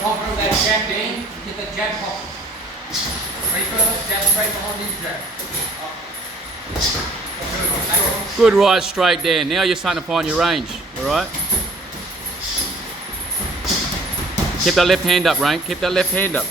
pop from that jack in, get the jack pop. Right first, jab straight behind this jack. Good, right straight there. Now you're starting to find your range, all right? Keep that left hand up, Rain. Keep that left hand up.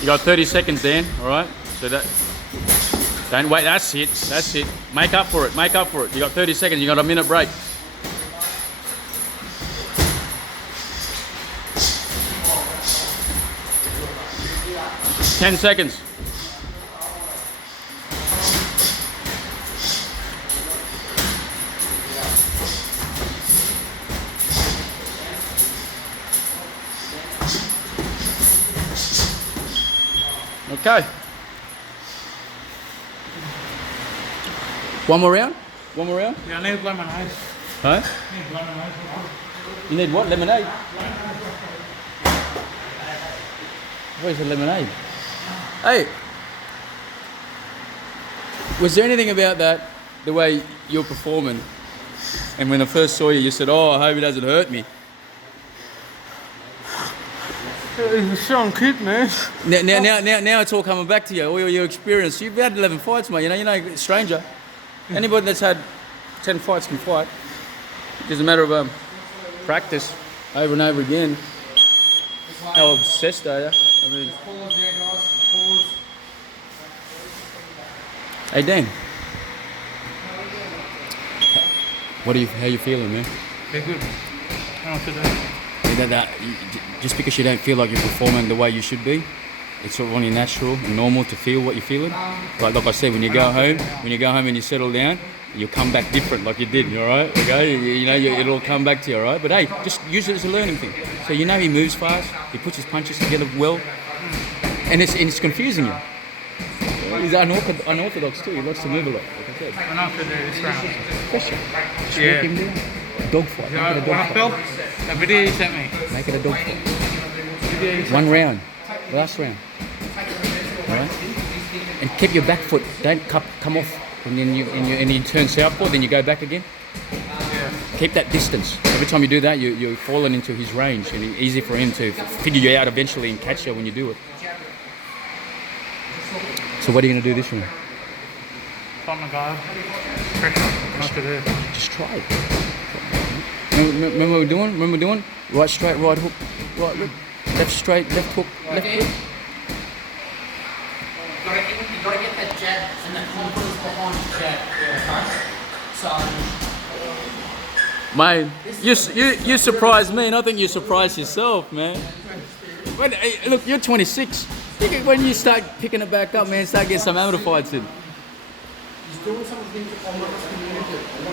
You got 30 seconds, Dan, all right? So that, don't wait, that's it, that's it. Make up for it, make up for it. You got 30 seconds, you got a minute break. 10 seconds. Okay. One more round? One more round? Yeah, I need lemonade. Huh? I need lemonade. You need what? Lemonade? Where's the lemonade? Hey! Was there anything about that, the way you're performing, and when I first saw you, you said, oh, I hope it doesn't hurt me? He's a strong kid, man. Now it's all coming back to you, all your experience. You've had 11 fights, mate. You're no stranger. Anybody that's had 10 fights can fight. It's just a matter of practice over and over again. How obsessed are you? I mean, Pause there, guys. Pause. hey Dan, how you feeling, man? They're good. How much today? Just because you don't feel like you're performing the way you should be, it's sort of only natural and normal to feel what you're feeling. Like I said, when you go home and you settle down, you'll come back different, like you did. All right, okay, it'll come back to you. All right, but hey, just use it as a learning thing. So you know he moves fast, he puts his punches together well, and it's confusing you. He's unorthodox too. He likes to move a lot, like I said. I know I could do this round. Question. Yeah. Dogfight. When I felt the video you sent me. Make it a dogfight. Video you sent One round, last round. All right, and keep your back foot. Don't come off, and then you turn southpaw. Then you go back again. Keep that distance. Every time you do that, you're falling into his range, and it's easy for him to figure you out eventually and catch you when you do it. So what are you going to do this one? Fight my guard. Pressure. What to do. Just try it. Remember what we're doing? Right straight, right hook, right hook. Left straight, left hook, left hook. You gotta get that jab and that confidence behind the jab. So, Mate, you surprised me, and I think you surprised yourself, man. But hey, look, you're 26. Think when you start picking it back up, man, start getting some amateur fights in. he's doing something to almost communicate. I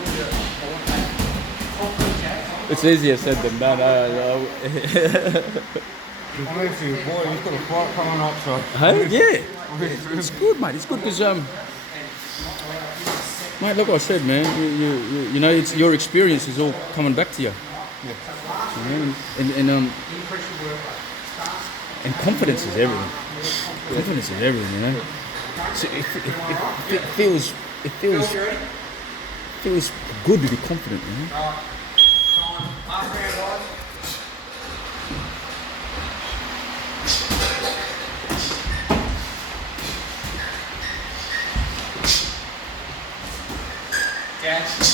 want It's easier said than done. Honestly, boy, he's got a fight coming up, so. Hey, yeah, it's good, mate. It's good because mate, like I said, man, you know, it's your experience is all coming back to you. Yeah. And confidence is everything. Confidence is everything, you know. So it feels good to be confident, you know. Jab.